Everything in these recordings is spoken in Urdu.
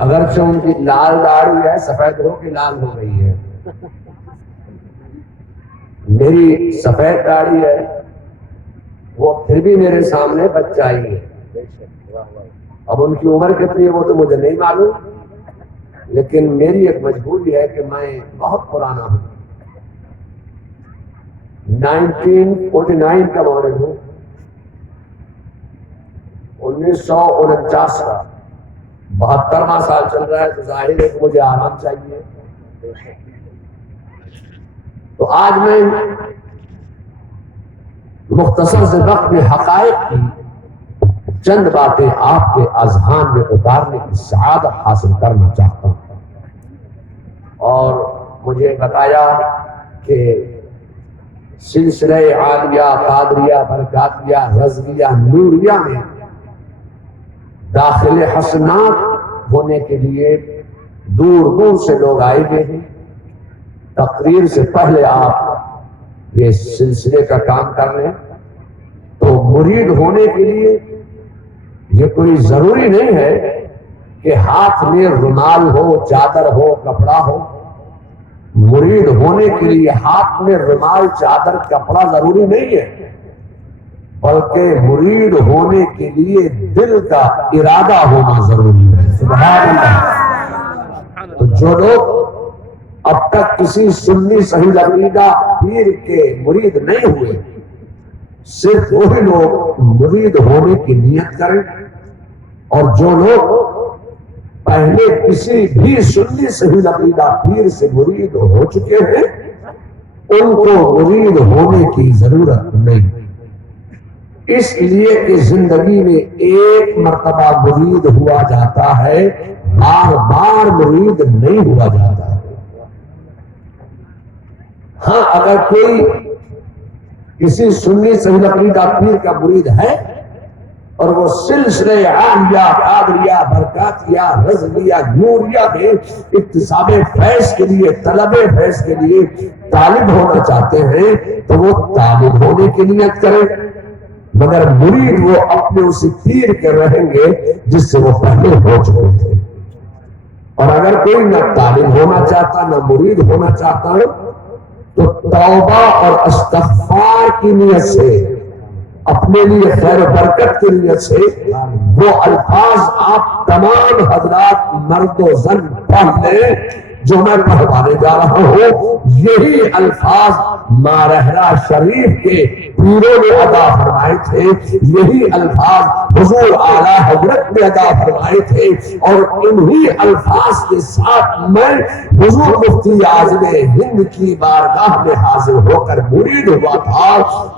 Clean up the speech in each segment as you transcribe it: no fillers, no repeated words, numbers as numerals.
اگرچہ ان کی لال داڑھی ہے، سفید ہو کے لال ہو گئی ہے، میری سفید داڑھی ہے، وہ پھر بھی میرے سامنے بچہ ہی ہے۔ اب ان کی عمر کتنی ہے وہ تو مجھے نہیں معلوم، لیکن میری ایک مجبوری ہے کہ میں بہت پرانا ہوں، 1949 کا ماڈل ہوں، 1949 کا، 72واں سال چل رہا ہے، تو ظاہر ہے کہ مجھے آرام چاہیے۔ تو آج میں مختصر سے وقت میں حقائق کی چند باتیں آپ کے اذہان میں اتارنے کی سعادت حاصل کرنا چاہتا ہوں۔ اور مجھے بتایا کہ سلسلہ عالیہ، قادریہ، برکاتیہ، رضویہ، نوریہ میں داخل حسنات ہونے کے لیے دور دور سے لوگ آئے ہوئے ہیں۔ تقریر سے پہلے آپ یہ سلسلے کا کام کر لیں تو مرید ہونے کے لیے یہ کوئی ضروری نہیں ہے کہ ہاتھ میں رومال ہو، چادر ہو، کپڑا ہو۔ مرید ہونے کے لیے ہاتھ میں رومال، چادر، کپڑا ضروری نہیں ہے، بلکہ مرید ہونے کے لیے دل کا ارادہ ہونا ضروری ہے۔ سبحان اللہ۔ تو جو لوگ اب تک کسی سنی صحیح عقیدہ پیر کے مرید نہیں ہوئے، صرف وہی لوگ مرید ہونے کی نیت کریں، اور جو لوگ پہلے کسی بھی سنی صحیح عقیدہ پیر سے مرید ہو چکے ہیں ان کو مرید ہونے کی ضرورت نہیں، اس لیے کہ زندگی میں ایک مرتبہ مرید ہوا جاتا ہے، بار بار مرید نہیں ہوا جاتا۔ ہاں، اگر کوئی کسی سنی صحیح عقیدہ پیر کا مرید ہے اور وہ سلسلہ عالیہ، قادریہ، برکاتیہ، رضویہ، نوریہ کے اکتساب فیض کے لیے، طلب فیض کے لیے طالب ہونا چاہتے ہیں تو وہ طالب ہونے کی نیت کریں، مگر مرید وہ اپنے اسی پیر کے رہیں گے جس سے وہ پہلے ہو چکے تھے۔ اور اگر کوئی نہ طالب ہونا چاہتا نہ مرید ہونا چاہتا تو توبہ اور استغفار کی نیت سے، اپنے لیے خیر و برکت کی نیت سے وہ الفاظ آپ تمام حضرات مرد و زن پڑھ لیں جو میں پڑھوانے جا رہا ہوں۔ یہی الفاظ مارحرہ شریف کے پیروں نے ادا فرمائے تھے، یہی الفاظ حضور اعلیٰ حضرت نے ادا فرمائے تھے، اور انہی الفاظ کے ساتھ میں حضور مفتی اعظم ہند کی بارگاہ میں حاضر ہو کر مرید ہوا تھا،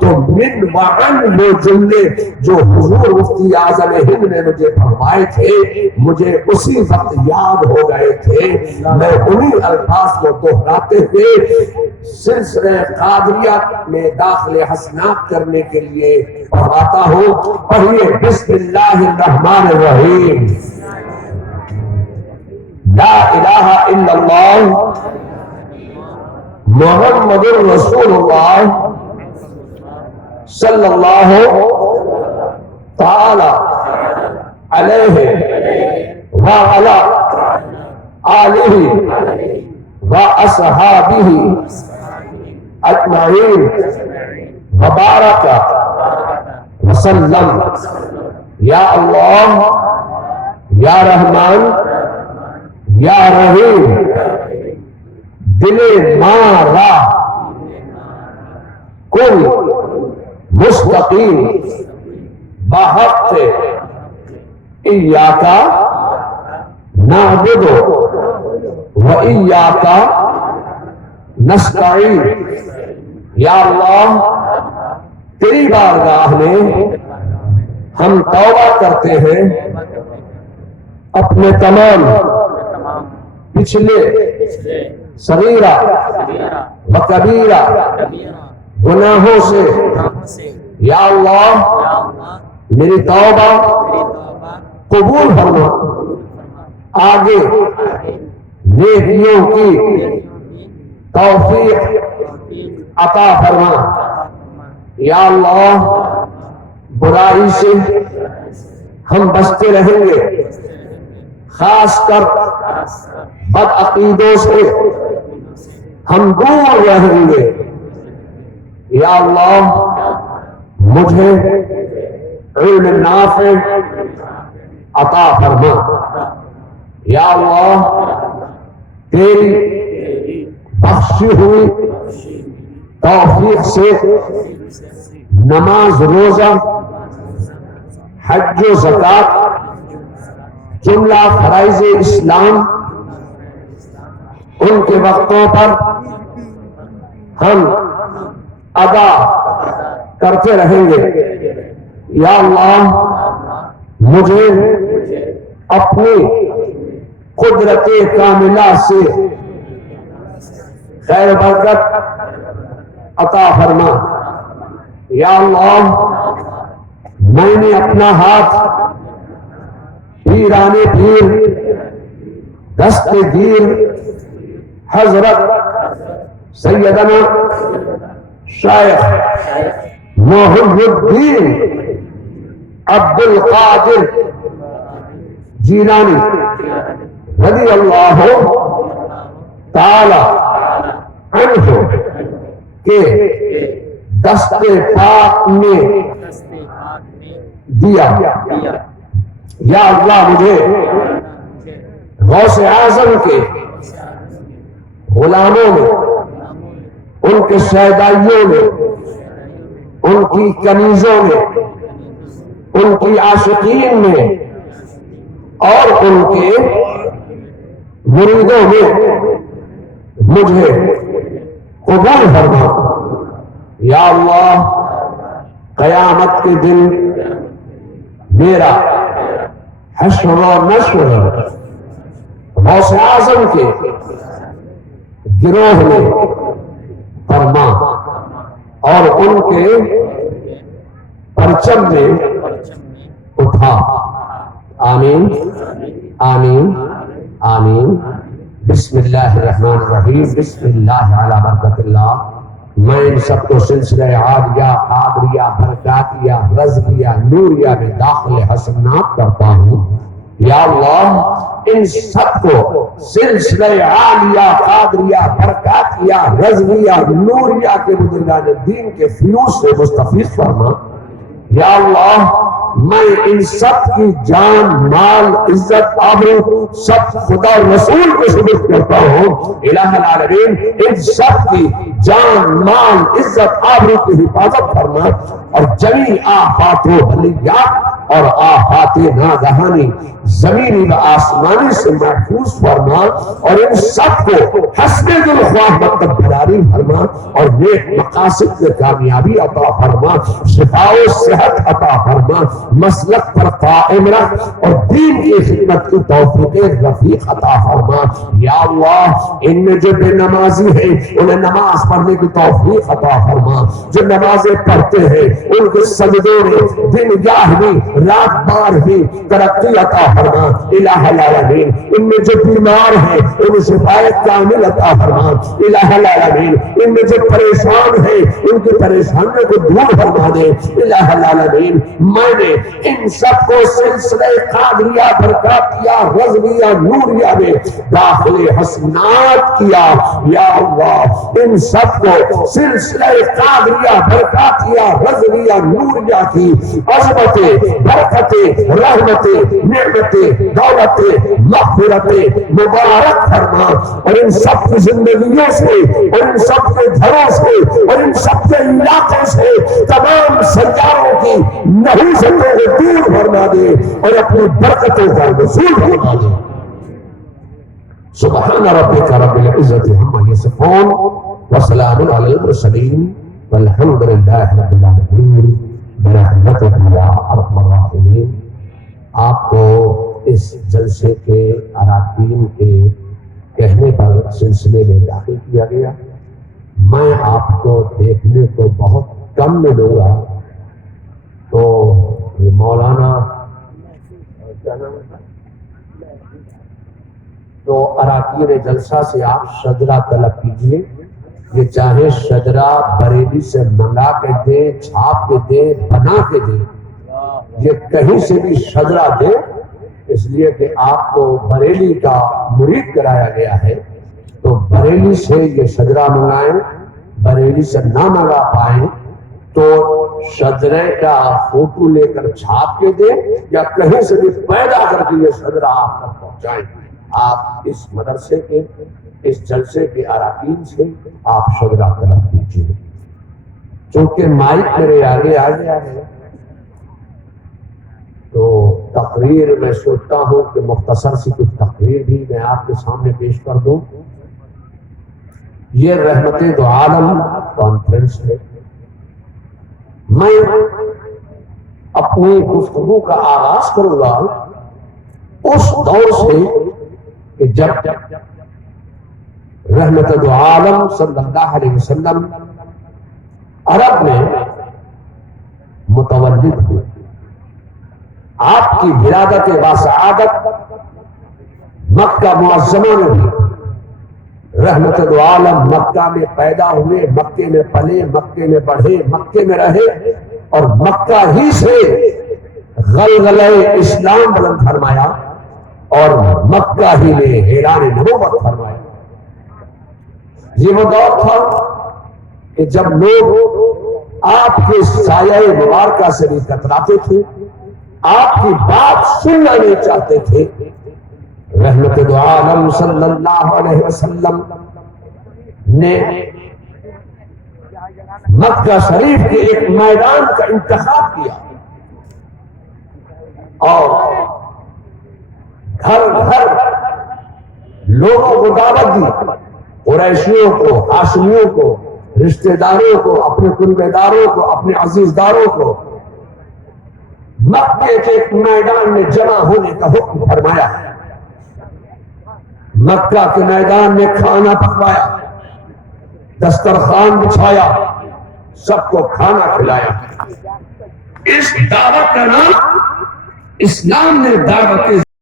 تو من وعن وہ جملے جو حضور مفتی اعظم ہند نے مجھے فرمائے تھے مجھے اسی وقت یاد ہو گئے تھے۔ میں انہی الفاظ کو دہراتے ہوئے سلسلہ قادریہ میں داخل حسنات کرنے کے لیے پڑھاتا ہوں۔ پڑھیے بسم اللہ الرحمن الرحیم۔ لا الہ الا اللہ محمد رسول اللہ صلی اللہ تعالی علیہ وعلی آلہ واصحابہ اجمعین وبارک وسلم۔ یا اللہ، یا رحمان، یا رحیم، دل مارا کل مستقیم بحق ایاک نعبد و ایاک نستعین۔ یا اللہ، تیری بارگاہ میں ہم توبہ کرتے ہیں اپنے تمام پچھلے صغیرہ و کبیرہ گناہوں سے۔ یا اللہ، میری توبہ قبول فرما، آگے نیکیوں کی توفیق عطا فرما۔ یا اللہ، برائی سے ہم بچتے رہیں گے، خاص کر بد عقیدوں سے ہم دور رہیں گے۔ یا اللہ مجھے علم نافع عطا فرما۔ یا اللہ تیری بخشی ہوئی توفیق سے نماز، روزہ، حج و زکات، جملہ فرائض اسلام ان کے وقتوں پر ہم ادا کرتے رہیں گے۔ یا اللہ مجھے اپنی قدرت کاملہ سے خیر برکت عطا فرما۔ یا اللہ میں نے اپنا ہاتھ پیرانے پیر دستگیر حضرت سیدنا شیخ محی الدین عبد القادر جیلانی رضی اللہ تعالی عنہ کے دست پاک میں دیا۔ یا اللہ مجھے غوث اعظم کے غلاموں میں، ان کے شہدائیوں میں، ان کی کنیزوں میں، ان کی عاشقین میں اور ان کے مریدوں میں مجھے قبول فرما۔ یا اللہ قیامت کے دن میرا حشر و نشر غوث اعظم کے گروہ میں فرما اور ان کے پرچم میں اٹھا۔ آمین آمین آمین۔ بسم اللہ الرحمن الرحیم۔ بسم اللہ علی برکت اللہ۔ میں ان سب کو سلسلہ عالیہ، قادریہ، برکاتیہ، رضویہ، نوریہ میں داخل حسنات کرتا ہوں۔ یا اللہ ان سب کو سلسلہ عالیہ، قادریہ، برکاتیہ، رضویہ، نوریہ کے بزرگان دین کے فیوز سے مستفیض فرما۔ یا اللہ میں ان سب کی جان، مال، عزت، آبرو سب خدا رسول کو سپرد کرتا ہوں۔ الہ العالمین ان سب کی جان، مال، عزت، آبرو کی حفاظت فرما اور جمیع آفات و بلیات اور آفات ناگہانی زمینی و آسمانی سے محفوظ فرما اور ان سب کو حسن دل خواہ مکتب بھلاری فرما اور نیک مقاصد میں کامیابی عطا فرما، شفا و صحت عطا فرما، مسلک پر قائم رکھ اور دین کی خدمت کی توفیق رفیق عطا فرما۔ یا اللہ ان میں جو بے نمازی ہیں انہیں نماز پڑھنے کی توفیق عطا فرما، جو نمازیں پڑھتے ہیں ان کے سجدوں میں دن گاہ میں رات بار بھی ترقی عطا فرما۔ الہ العالمین ان میں جو بیمار ہیں انہیں شفایت کامل عطا فرما۔ الہ العالمین ان میں جو پریشان ہیں ان کی پریشانیوں کو دور فرما دے۔ الہ العالمین میں نے ان سب کو سلسلہ قادریہ، برکاتیہ، رضویہ، نوریہ میں داخل حسنات کیا۔ یا اللہ ان سب کو سلسلہ قادریہ، برکاتیہ، رضویہ، نوریہ کی عظمتیں، برکتیں، رحمتیں، نعمتیں، دولتیں، مغفرتیں مبارک فرما اور ان سب کی زندگیوں سے اور ان سب کے گھروں سے اور ان سب کے علاقوں سے تمام سیاروں کی نحوستوں کو دور فرما دے اور اپنی برکتوں کا وصول فرما دے۔ سبحان ربک رب العزت عما یصفون وسلام علی المرسلین والحمد للہ رب العالمین برحمتک یا ارحم الراحمین۔ آپ کو اس جلسے کے اراکین کے کہنے پر سلسلے میں داخل کیا گیا۔ میں آپ کو دیکھنے کو بہت کم ملوں گا، تو یہ مولانا تو اراکین جلسہ سے آپ شجرہ طلب کیجئے۔ یہ چاہے شجرہ بریلی سے منگا کے دے، چھاپ کے دے، بنا کے دے، یہ کہیں سے بھی شجرہ دے، اس لیے کہ آپ کو بریلی کا مرید کرایا گیا ہے، تو بریلی سے یہ شجرہ منگائیں، بریلی سے نہ منگا پائیں تو شجرے کا فوٹو لے کر چھاپ کے دیں یا کہیں سے بھی پیدا کر کے یہ شجرہ آپ تک پہنچائیں۔ آپ اس مدرسے کے، اس جلسے کے اراکین سے آپ شجرہ طلب کیجیے۔ چونکہ مائک میرے آگے آ گیا ہے تو تقریر میں سوچتا ہوں کہ مختصر سی کچھ تقریر بھی میں آپ کے سامنے پیش کر دوں۔ یہ رحمت دو عالم کانفرنس ہے۔ میں اپنی گفتگو کا آغاز کروں گا اس دور سے کہ جب رحمت دو عالم صلی اللہ علیہ وسلم عرب میں متولد ہوئے۔ آپ کی ولادت باسعادت مکہ معظمہ میں ہوئی۔ رحمت دو عالم مکہ میں پیدا ہوئے، مکے میں پلے، مکے میں بڑھے، مکے میں رہے اور مکہ ہی سے غلغلہ اسلام بلند فرمایا اور مکہ ہی میں اعلان نبوت فرمایا۔ یہ وہ دور تھا کہ جب لوگ آپ کے سایہ مبارکہ سے بھی کتراتے تھے، آپ کی بات سننا نہیں چاہتے تھے۔ رحمت دو عالم صلی اللہ علیہ وسلم نے مکہ شریف کے ایک میدان کا انتخاب کیا اور گھر گھر لوگوں کو دعوت دی، قریشیوں کو، ہاشمیوں کو، رشتہ داروں کو، اپنے کنبے داروں کو، اپنے عزیز داروں کو مکے کے ایک میدان میں جمع ہونے کا حکم فرمایا۔ مکہ کے میدان میں کھانا پکوایا، دسترخوان بچھایا، سب کو کھانا کھلایا۔ اس دعوت کا نام اسلام نے دعوت